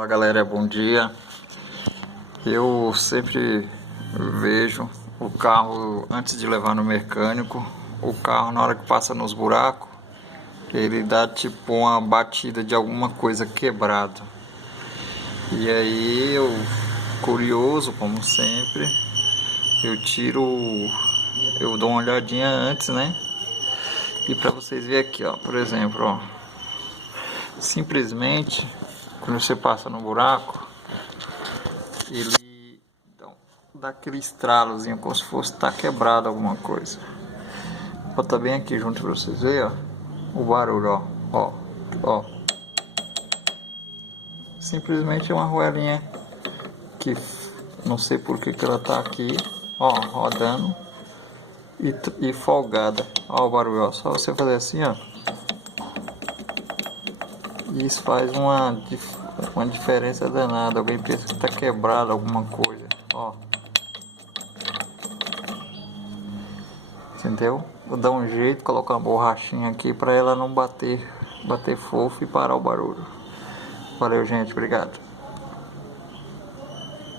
Olá galera, bom dia. Eu sempre vejo o carro antes de levar no mecânico. O carro, na hora que passa nos buracos, ele dá tipo uma batida de alguma coisa quebrada. E aí eu, curioso como sempre, eu dou uma olhadinha antes, né? E pra vocês verem aqui, ó, por exemplo, ó, simplesmente quando você passa no buraco, ele dá aquele estralozinho como se fosse estar quebrado alguma coisa. Vou botar bem aqui junto pra vocês verem, ó, o barulho, ó. Simplesmente é uma arruelinha que não sei por que ela tá aqui, ó, rodando e folgada. Ó o barulho, ó, só você fazer assim, ó. E isso faz uma diferença danada. Alguém pensa que tá quebrado alguma coisa, ó. Entendeu? Vou dar um jeito, colocar uma borrachinha aqui para ela não bater fofo e parar o barulho. Valeu, gente, obrigado.